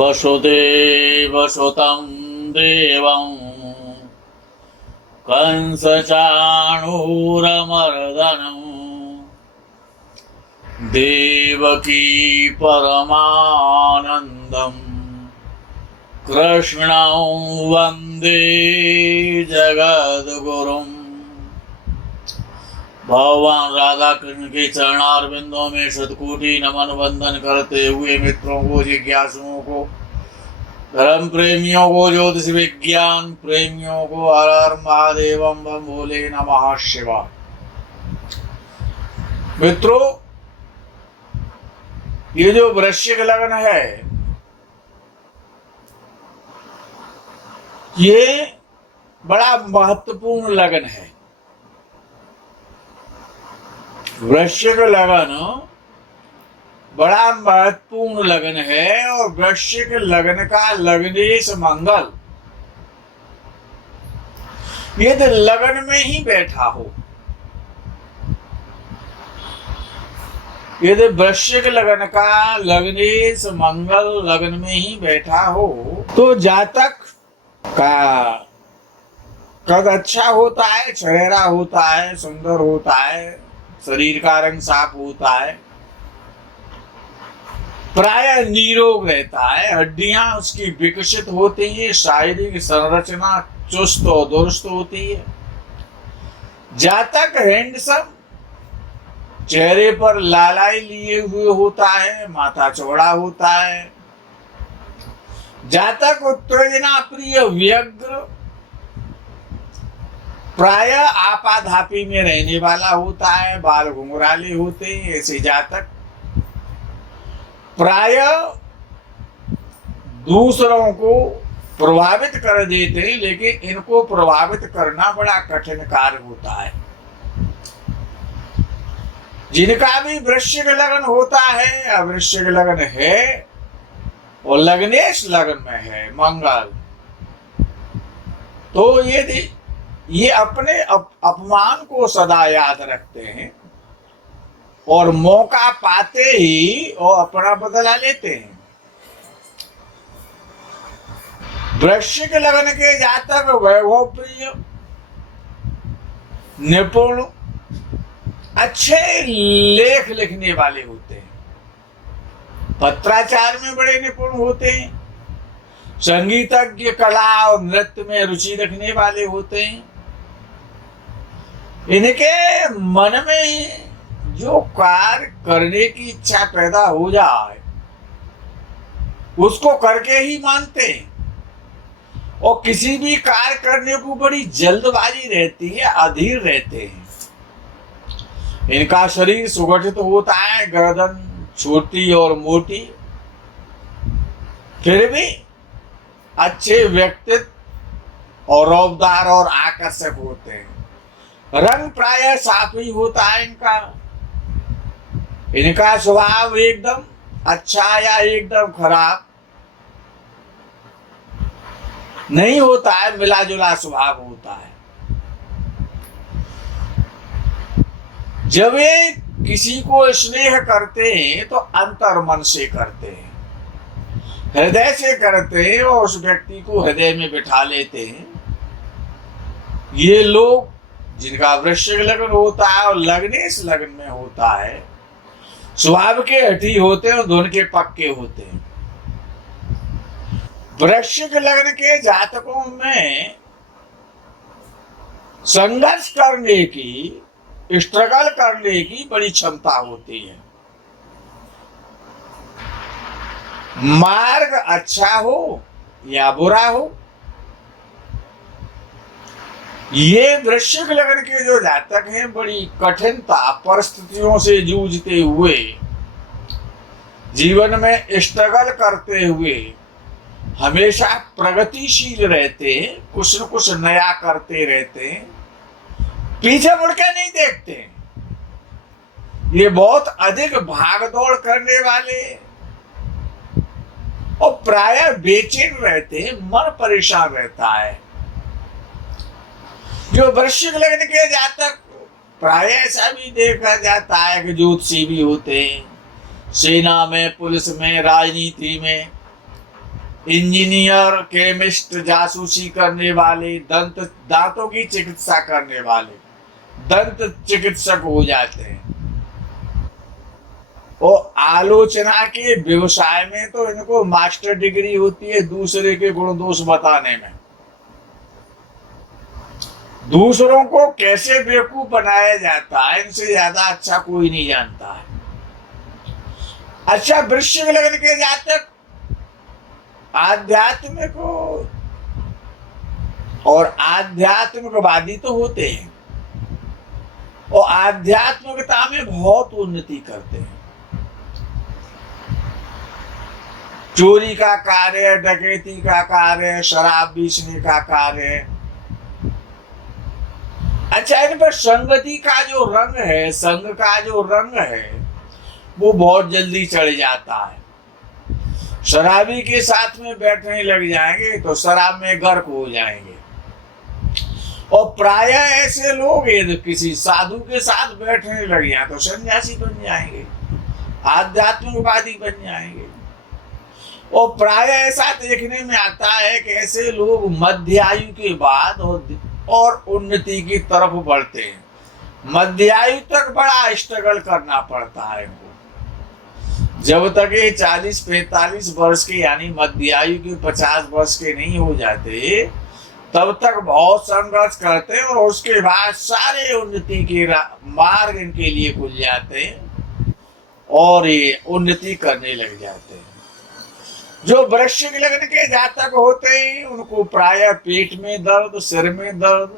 वसुदेवसुतं देवं कंसचाणूरमर्दनं देवकी परमानन्दं कृष्णं वन्दे जगद्गुरुम्। भगवान राधा कृष्ण के चरणारविंदों में शतकोटि नमन वंदन करते हुए मित्रों को, जिज्ञासुओं को, धर्म प्रेमियों को, ज्योतिष विज्ञान प्रेमियों को हर हर महादेव बम भोले नमः शिवाय। मित्रों, ये जो वृश्चिक लग्न है, ये बड़ा महत्वपूर्ण लग्न है। वृश्चिक लगन बड़ा महत्वपूर्ण लगन है और वृश्चिक लगन का लग्नेश मंगल यदि लगन में ही बैठा हो, यदि वृश्चिक लगन का लग्नेश मंगल लगन में ही बैठा हो तो जातक का कद अच्छा होता है, चेहरा होता है, सुंदर होता है, शरीर का रंग साफ होता है, प्राय निरोग रहता है, हड्डियां उसकी विकसित होती है, शारीरिक संरचना चुस्त और दुरुस्त होती है। जातक हैंडसम, चेहरे पर लालाई लिए हुए होता है, माथा चौड़ा होता है। जातक उत्तेजना प्रिय, व्यग्र, प्राय आपाधापी में रहने वाला होता है, बाल घुंघराले होते हैं। ऐसे जातक प्राय दूसरों को प्रभावित कर देते हैं, लेकिन इनको प्रभावित करना बड़ा कठिन कार्य होता है। जिनका भी वृश्चिक लगन होता है या वृश्चिक लगन है और लग्नेश लगन में है मंगल, तो ये अपने अपमान को सदा याद रखते हैं और मौका पाते ही और अपना बदला लेते हैं। वृश्चिक लगन के जातक वैभव प्रिय, निपुण, अच्छे लेख लिखने वाले होते हैं, पत्राचार में बड़े निपुण होते हैं, संगीतज्ञ, कला और नृत्य में रुचि रखने वाले होते हैं। इनके मन में जो कार्य करने की इच्छा पैदा हो जाए उसको करके ही मानते हैं और किसी भी कार्य करने को बड़ी जल्दबाजी रहती है, अधीर रहते हैं। इनका शरीर सुगठित होता है, गर्दन छोटी और मोटी, फिर भी अच्छे व्यक्तित्व और रौबदार और आकर्षक होते हैं। रंग प्राय साफ ही होता है इनका स्वभाव एकदम अच्छा या एकदम खराब नहीं होता है, मिला जुला स्वभाव होता है। जब ये किसी को स्नेह करते हैं तो अंतर मन से करते हैं, हृदय से करते हैं और उस व्यक्ति को हृदय में बिठा लेते हैं। ये लोग जिनका वृश्चिक लगन होता है और लग्नेश लगन में होता है, स्वभाव के हठी होते हैं और धुन के पक्के होते हैं। वृश्चिक लगन के जातकों में संघर्ष करने की, स्ट्रगल करने की बड़ी क्षमता होती है। मार्ग अच्छा हो या बुरा हो, ये वृश्चिक लगन के जो जातक हैं बड़ी कठिनता परिस्थितियों से जूझते हुए, जीवन में स्ट्रगल करते हुए हमेशा प्रगतिशील रहते हैं, कुछ न कुछ नया करते रहते हैं, पीछे मुड़ के नहीं देखते। ये बहुत अधिक भागदौड़ करने वाले और प्राय बेचैन रहते हैं, मन परेशान रहता है। जो वृश्चिक लगन के जातक प्राय ऐसा भी देखा जाता है कि ज्योतिषी भी होते हैं, सेना में, पुलिस में, राजनीति में, इंजीनियर, केमिस्ट, जासूसी करने वाले, दांतों की चिकित्सा करने वाले दंत चिकित्सक हो जाते हैं। और आलोचना के व्यवसाय में तो इनको मास्टर डिग्री होती है दूसरे के गुण दोष बताने में। दूसरों को कैसे बेवकूफ बनाया जाता है इनसे ज्यादा अच्छा कोई नहीं जानता है। अच्छा, वृश्चिक लग्न के जातक आध्यात्मिक और आध्यात्मिकवादी तो होते हैं और आध्यात्मिकता में बहुत उन्नति करते हैं। चोरी का कार्य, डकैती का कार्य, शराब बेचने का कार्य। अच्छा, इन पर संगति का जो रंग है, संग का जो रंग है, वो बहुत जल्दी चढ़ जाता है। शराबी के साथ में बैठने लग जाएंगे तो शराब में गर्क हो जाएंगे। और प्रायः ऐसे लोग यदि किसी साधु के साथ बैठने लग जाए तो सन्यासी बन जाएंगे, आध्यात्मिकवादी बन जाएंगे। और प्रायः ऐसा देखने में आता है कि ऐसे लोग मध्य आयु के बाद और उन्नति की तरफ बढ़ते हैं। मध्य आयु तक बड़ा स्ट्रगल करना पड़ता है इनको। जब तक ये 40-45 वर्ष के यानी मध्य आयु के 50 वर्ष के नहीं हो जाते तब तक बहुत संघर्ष करते हैं और उसके बाद सारे उन्नति के मार्ग इनके लिए खुल जाते हैं और ये उन्नति करने लग जाते हैं। जो वृश्चिक लग्न के जातक होते हैं उनको प्रायः पेट में दर्द, सिर में दर्द,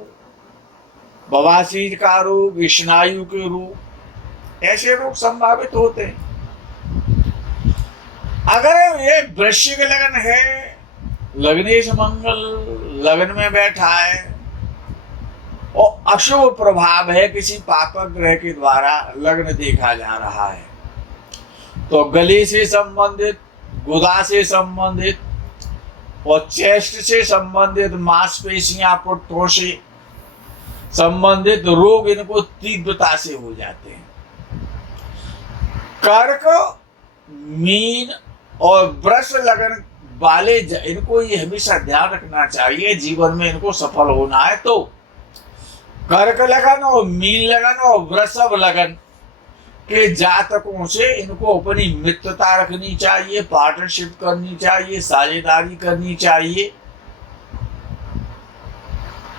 बवासीर का रोग, स्नायु के रोग, ऐसे रोग संभावित होते हैं। अगर ये वृश्चिक लग्न है, लग्नेश मंगल लग्न में बैठा है और अशुभ प्रभाव है किसी पापक ग्रह के द्वारा लग्न देखा जा रहा है, तो गले से संबंधित, गुदा से संबंधित और चेस्ट से संबंधित, मांसपेशियां, पुट्ठों से संबंधित रोग इनको तीव्रता से हो जाते हैं। कर्क, मीन और वृष लग्न वाले इनको ये हमेशा ध्यान रखना चाहिए, जीवन में इनको सफल होना है तो कर्क लगन और मीन लगन और वृषभ लगन के जातकों से इनको अपनी मित्रता रखनी चाहिए, पार्टनरशिप करनी चाहिए, साझेदारी करनी चाहिए।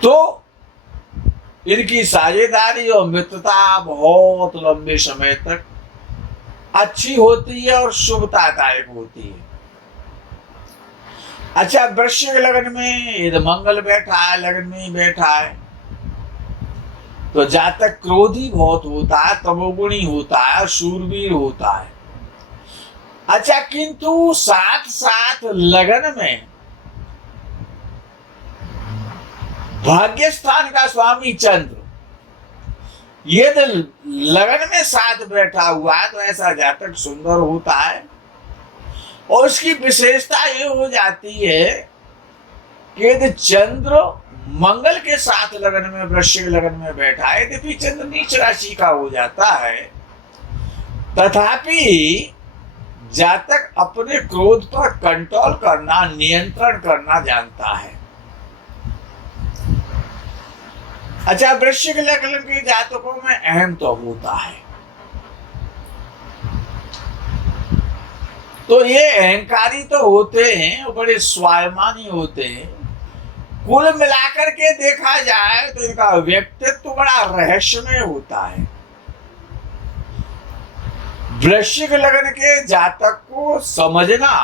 तो इनकी साझेदारी और मित्रता बहुत लंबे समय तक अच्छी होती है और शुभतादायक होती है। अच्छा, वृश्चिक लग्न में यदि मंगल बैठा है, लग्न में ही बैठा है, तो जातक क्रोधी बहुत होता है, तमोगुणी होता है, शूरवीर होता है। अच्छा, किंतु साथ साथ लगन में भाग्य स्थान का स्वामी चंद्र यदि लगन में साथ बैठा हुआ है तो ऐसा जातक सुंदर होता है। और उसकी विशेषता ये हो जाती है कि यदि चंद्र मंगल के साथ लगन में, वृश्चिक लगन में बैठा है, यदि चंद्र नीच राशि का हो जाता है, तथापि जातक अपने क्रोध पर कंट्रोल करना, नियंत्रण करना जानता है। अच्छा, वृश्चिक लग्न के जातकों में अहम तो होता है, तो ये अहंकारी तो होते हैं, बड़े स्वाभिमानी होते हैं। कुल मिलाकर के देखा जाए तो इनका व्यक्तित्व बड़ा रहस्यमय होता है। वृश्चिक लग्न के जातक को समझना,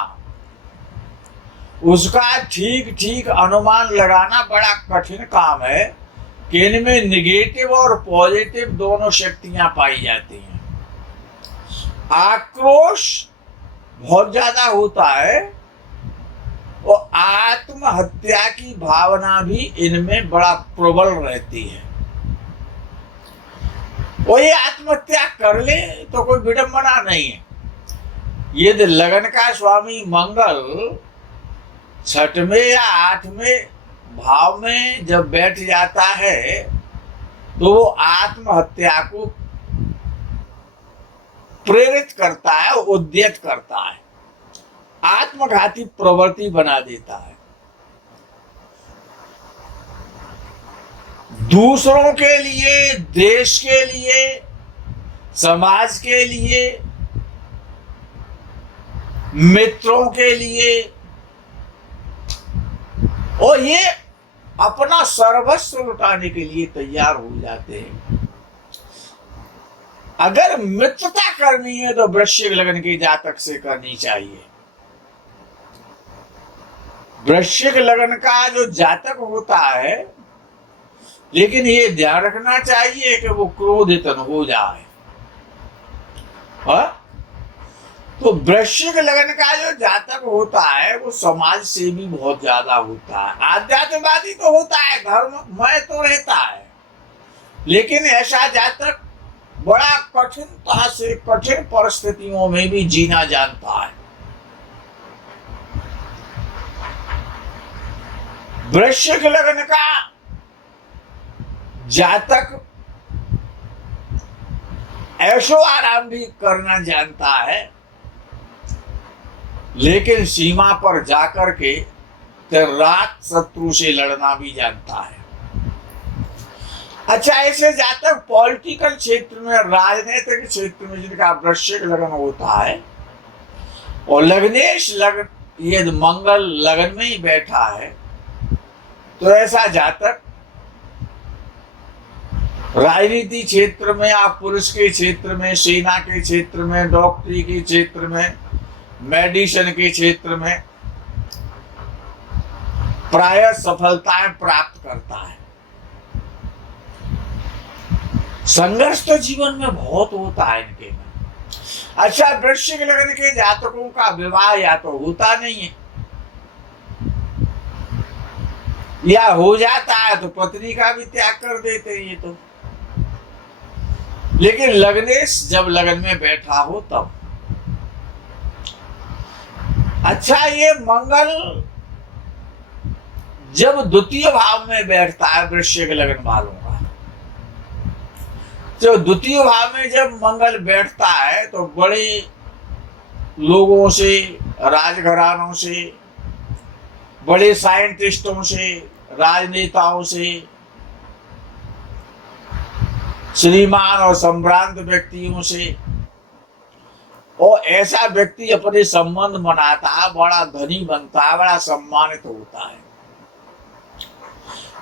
उसका ठीक ठीक अनुमान लगाना बड़ा कठिन काम है कि इनमें निगेटिव और पॉजिटिव दोनों शक्तियां पाई जाती हैं। आक्रोश बहुत ज्यादा होता है और आत्महत्या की भावना भी इनमें बड़ा प्रबल रहती है। वो ये आत्महत्या कर ले तो कोई विडंबना नहीं है। यदि लगन का स्वामी मंगल 6वें या 8वें भाव में जब बैठ जाता है तो वो आत्महत्या को प्रेरित करता है, उद्यत करता है। आत्मघाती प्रवृत्ति बना देता है। दूसरों के लिए, देश के लिए, समाज के लिए, मित्रों के लिए, और ये अपना सर्वस्व लुटाने के लिए तैयार हो जाते हैं। अगर मित्रता करनी है तो वृश्चिक लग्न के जातक से करनी चाहिए। वृश्चिक लग्न का जो जातक होता है, लेकिन ये ध्यान रखना चाहिए कि वो क्रोधित न हो जाए। तो वृश्चिक लग्न का जो जातक होता है वो समाज सेवी बहुत ज्यादा होता है, आध्यात्मवादी तो होता है, धर्ममय तो रहता है, लेकिन ऐसा जातक बड़ा कठिनता से कठिन परिस्थितियों में भी जीना जानता है। वृश्चिक लग्न का जातक ऐशो आराम भी करना जानता है, लेकिन सीमा पर जाकर के रात शत्रु से लड़ना भी जानता है। अच्छा, ऐसे जातक पॉलिटिकल क्षेत्र में, राजनीतिक क्षेत्र में जिनका वृश्चिक लग्न होता है और लग्नेश लग्न यदि मंगल लग्न में ही बैठा है, तो ऐसा जातक राजनीति क्षेत्र में, आप पुलिस के क्षेत्र में, सेना के क्षेत्र में, डॉक्टरी के क्षेत्र में, मेडिसिन के क्षेत्र में प्रायः सफलताएं प्राप्त करता है। संघर्ष तो जीवन में बहुत होता है इनके में। अच्छा, वृश्चिक लग्न के जातकों का विवाह या तो होता नहीं है, या हो जाता है तो पत्नी का भी त्याग कर देते हैं ये तो। लेकिन लग्नेश जब लगन में बैठा हो तब। अच्छा, ये मंगल जब द्वितीय भाव में बैठता है वृश्चिक लग्न वालों का, तो द्वितीय भाव में जब मंगल बैठता है तो बड़े लोगों से, राजघरानों से, बड़े साइंटिस्टों से, राजनेताओं से, श्रीमान और संभ्रांत व्यक्तियों से, और ऐसा व्यक्ति अपने संबंध बनाता है, बड़ा धनी बनता है, बड़ा सम्मानित होता है।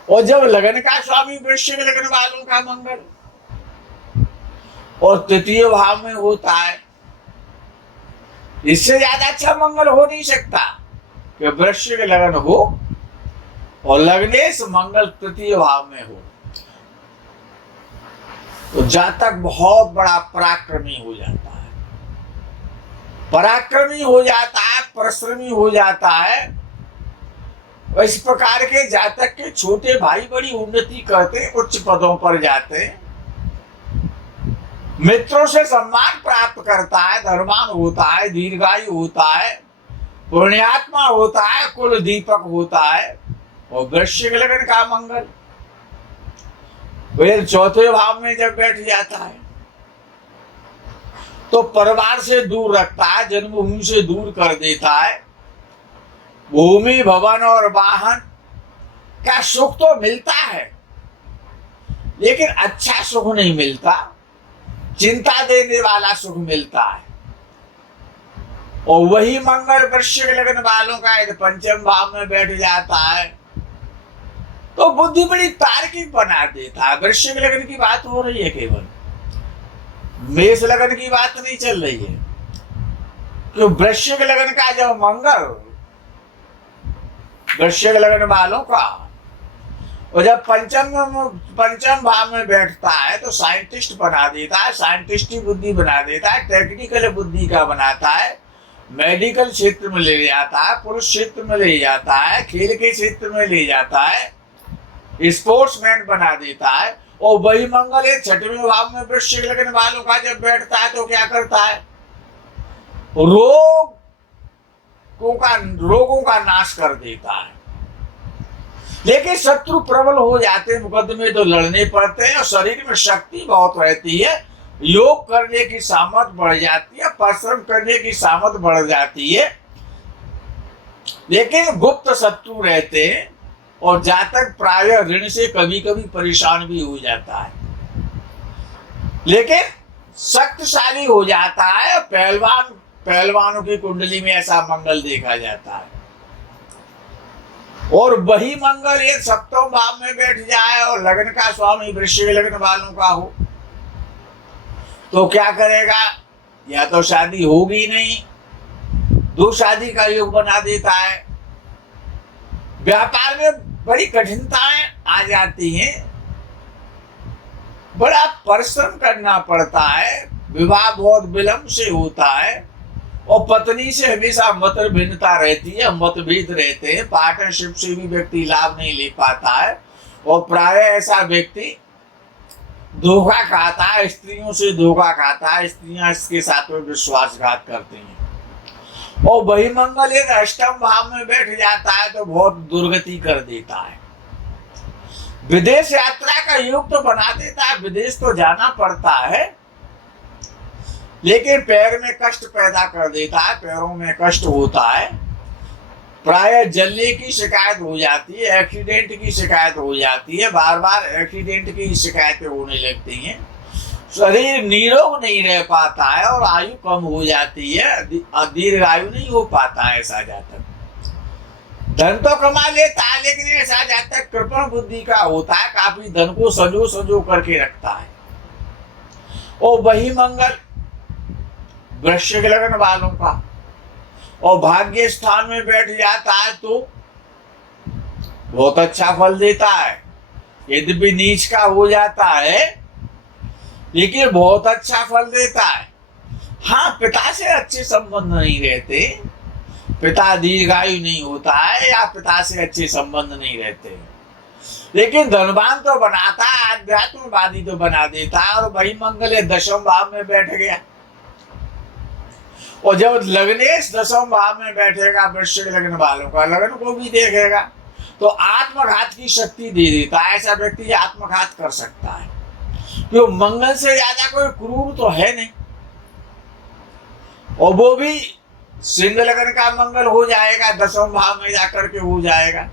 और जब लगन का स्वामी वृश्चिक लग्न वालों का मंगल और तृतीय भाव में होता है, इससे ज्यादा अच्छा मंगल हो नहीं सकता कि वृश्चिक लगन हो और लग्नेश मंगल तृतीय भाव में हो, तो जातक बहुत बड़ा पराक्रमी हो जाता है, पराक्रमी हो जाता है, परिश्रमी हो जाता है। इस प्रकार के जातक के छोटे भाई बड़ी उन्नति करते, उच्च पदों पर जाते, मित्रों से सम्मान प्राप्त करता है, धर्मान होता है, दीर्घायु होता है, पुण्यात्मा होता है, कुल दीपक होता है। और वृश्चिक लग्न का मंगल फिर चौथे भाव में जब बैठ जाता है तो परिवार से दूर रखता है, जन्मभूमि से दूर कर देता है। भूमि, भवन और वाहन का सुख तो मिलता है, लेकिन अच्छा सुख नहीं मिलता, चिंता देने वाला सुख मिलता है। और वही मंगल वृश्चिक लग्न वालों का यदि पंचम भाव में बैठ जाता है तो बुद्धि बड़ी तार्किक बना देता है। वृश्चिक लग्न की बात हो रही है, केवल मेष लग्न की बात नहीं चल रही है। तो वृश्चिक लग्न का जब मंगल वृश्चिक लग्न वालों का और जब पंचम भाव में बैठता है तो साइंटिस्ट बना देता है, साइंटिस्टी बुद्धि बना देता है, टेक्निकल बुद्धि का बनाता है, मेडिकल क्षेत्र में ले जाता है, पुरुष क्षेत्र में ले जाता है, खेल के क्षेत्र में ले जाता है, स्पोर्ट्समैन बना देता है। और वही मंगल एक छठवें भाव में वृश्चिक लग्न वालों का जब बैठता है तो क्या करता है, रोगों का नाश कर देता है। लेकिन शत्रु प्रबल हो जाते हैं, मुकदमे तो लड़ने पड़ते हैं, और शरीर में शक्ति बहुत रहती है, योग करने की सामर्थ बढ़ जाती है, परिश्रम करने की सामर्थ बढ़ जाती है, लेकिन गुप्त शत्रु रहते हैं और जातक प्रायः ऋण से कभी कभी परेशान भी हो जाता है, लेकिन शक्तिशाली हो जाता है। पहलवानों की कुंडली में ऐसा मंगल देखा जाता है। और वही मंगल ये सप्तम भाव में बैठ जाए और लग्न का स्वामी वृश्चिक लग्न वालों का हो तो क्या करेगा? या तो शादी होगी नहीं, दो शादी का योग बना देता है। व्यापार में बड़ी कठिनताएं आ जाती हैं, बड़ा परिश्रम करना पड़ता है, विवाह बहुत विलंब से होता है और पत्नी से हमेशा मत भिन्नता रहती है, मतभेद रहते हैं। पार्टनरशिप से भी व्यक्ति लाभ नहीं ले पाता है और प्राय ऐसा व्यक्ति धोखा खाता है, स्त्रियों से धोखा खाता है, स्त्रियां इसके साथ में विश्वासघात करती हैं। और वही मंगल एक अष्टम भाव में बैठ जाता है तो बहुत दुर्गति कर देता है। विदेश यात्रा का योग तो बना देता है, विदेश तो जाना पड़ता है, लेकिन पैर में कष्ट पैदा कर देता है, पैरों में कष्ट होता है। प्राय जलने की शिकायत हो जाती है, एक्सीडेंट की शिकायत हो जाती है, बार बार एक्सीडेंट की शिकायतें होने लगती हैं। शरीर निरोग नहीं रह पाता है और आयु कम हो जाती है, दीर्घ आयु नहीं हो पाता है ऐसा जातक। धन तो कमा लेता है लेकिन ऐसा जातक कृपण बुद्धि का होता है, काफी धन को संजो करके रखता है। और वही मंगल वृश्चिक लग्न वालों का और भाग्य स्थान में बैठ जाता है तो बहुत अच्छा फल देता है। यद्यपि नीच का हो जाता है लेकिन बहुत अच्छा फल देता है। हाँ, पिता से अच्छे संबंध नहीं रहते, पिता दीर्घायु नहीं होता है या पिता से अच्छे संबंध नहीं रहते, लेकिन धनवान तो बनाता है, आध्यात्मवादी तो बना देता है। और वही मंगल दशम भाव में बैठ गया और जब लग्नेश दशम भाव में बैठेगा वृश्चिक लग्न वालों का, लग्न को भी देखेगा तो आत्मघात की शक्ति दे देता है। ऐसा व्यक्ति आत्मघात कर सकता है, क्यों? मंगल से ज्यादा कोई क्रूर तो है नहीं, और वो भी सिंह लग्न का मंगल हो जाएगा, दशम भाव में जाकर के हो जाएगा।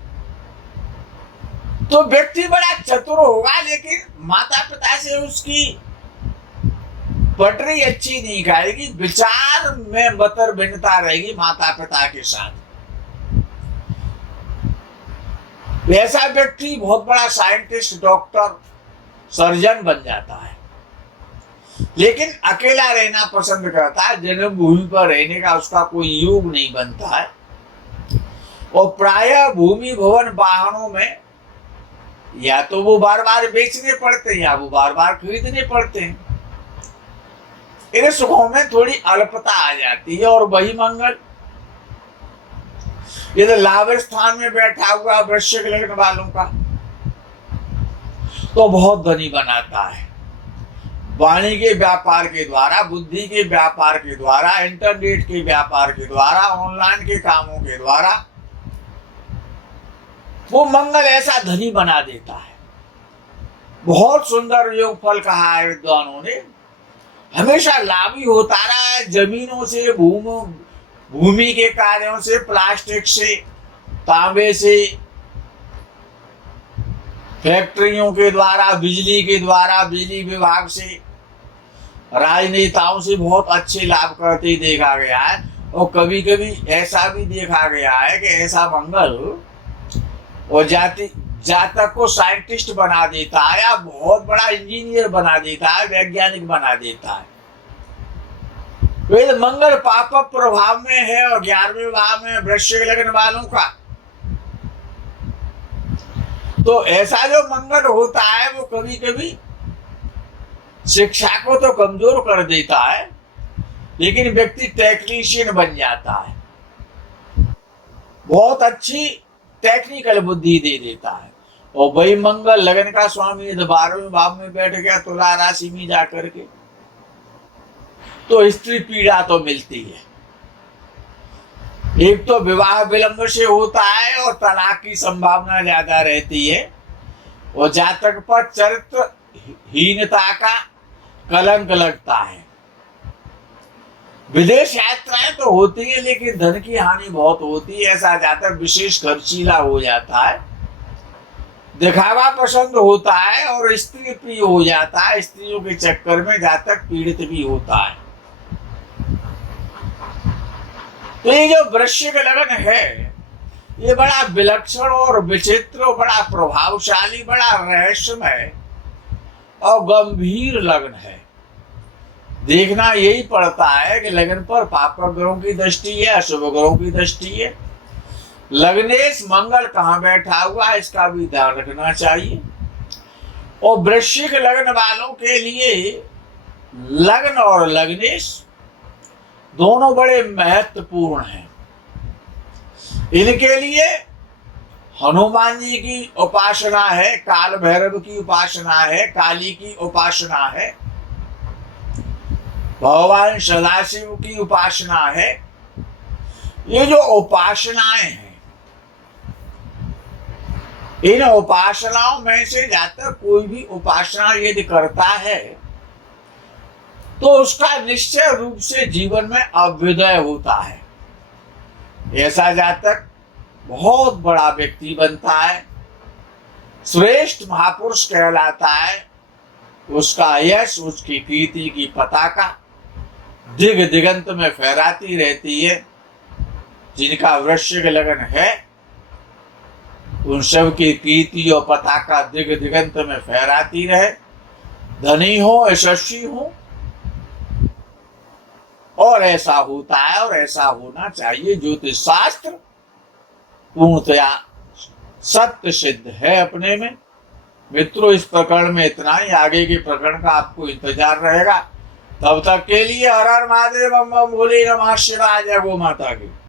तो व्यक्ति बड़ा चतुर होगा, लेकिन माता पिता से उसकी पटरी अच्छी नहीं खाएगी, विचार में मतर भिन्नता रहेगी माता पिता के साथ। ऐसा व्यक्ति बहुत बड़ा साइंटिस्ट, डॉक्टर, सर्जन बन जाता है, लेकिन अकेला रहना पसंद करता है। जन्मभूमि पर रहने का उसका कोई योग नहीं बनता है और प्रायः भूमि भवन वाहनों में या तो वो बार बार बेचने पड़ते हैं या वो बार बार खरीदने पड़ते हैं। इन सुखों में थोड़ी अल्पता आ जाती है। और वही मंगल यदि लाभ स्थान में बैठा हुआ वृश्चिक लग्न वालों का तो बहुत धनी बनाता है। वाणी के व्यापार के द्वारा, बुद्धि के व्यापार के द्वारा, इंटरनेट के व्यापार के द्वारा, ऑनलाइन के कामों के द्वारा वो मंगल ऐसा धनी बना देता है। बहुत सुंदर योग फल कहा है विद्वानों ने। हमेशा लाभ ही होता रहा है, जमीनों से, भूमि के कार्यों से, प्लास्टिक से, तांबे से, फैक्ट्रियों के द्वारा, बिजली के द्वारा, बिजली विभाग से, राजनेताओं से बहुत अच्छे लाभ करते देखा गया है। और कभी कभी ऐसा भी देखा गया है कि ऐसा मंगल और जातक को साइंटिस्ट बना देता है या बहुत बड़ा इंजीनियर बना देता है, वैज्ञानिक बना देता है। तो मंगल पाप प्रभाव में है और 11वें भाव में वृश्चिक लग्न वालों का। तो ऐसा जो मंगल होता है वो कभी कभी शिक्षा को तो कमजोर कर देता है, लेकिन व्यक्ति टेक्नीशियन बन जाता है, बहुत अच्छी टेक्निकल बुद्धि दे देता है। और वही मंगल लगन का स्वामी यदि 12वें भाव में बैठ गया तुला राशि में जाकर के तो स्त्री पीड़ा तो मिलती है। एक तो विवाह विलंब से होता है और तलाक की संभावना ज्यादा रहती है और जातक पर चरित्र हीनता का कलंक लगता है। विदेश यात्राएं तो होती है लेकिन धन की हानि बहुत होती है। ऐसा जातक विशेष खर्चीला हो जाता है, दिखावा पसंद होता है और स्त्री प्रिय हो जाता है। स्त्रियों के चक्कर में जातक पीड़ित भी होता है। तो ये जो वृश्चिक लग्न है ये बड़ा विलक्षण और विचित्र, बड़ा प्रभावशाली, बड़ा रहस्यमय और गंभीर लग्न है। देखना यही पड़ता है कि लग्न पर पाप ग्रहों की दृष्टि है, अशुभ ग्रहों की दृष्टि है। लग्नेश मंगल कहाँ बैठा हुआ है इसका भी ध्यान रखना चाहिए। और वृश्चिक लग्न वालों के लिए लग्न और लग्नेश दोनों बड़े महत्वपूर्ण हैं। इनके लिए हनुमान जी की उपासना है, काल भैरव की उपासना है, काली की उपासना है, भगवान सदाशिव की उपासना है। ये जो उपासनाएं हैं, इन उपासनाओं में से जाकर कोई भी उपासना यदि करता है तो उसका निश्चय रूप से जीवन में अभ्युदय होता है। ऐसा जातक बहुत बड़ा व्यक्ति बनता है, श्रेष्ठ महापुरुष कहलाता है। उसका यश, उसकी कीर्ति की पताका दिग दिगंत में फहराती रहती है। जिनका वृश्चिक लग्न है उन सब की कीर्ति और पताका दिग दिगंत में फहराती रहे। धनी हो, यशस्वी हो, और ऐसा होता है और ऐसा होना चाहिए। ज्योतिष शास्त्र पूर्णतया सत्य सिद्ध है अपने में। मित्रों, इस प्रकरण में इतना ही। आगे के प्रकरण का आपको इंतजार रहेगा। तब तक के लिए हर हर महादेव, बम बम भोले नमः शिवाय, जय गो माता की।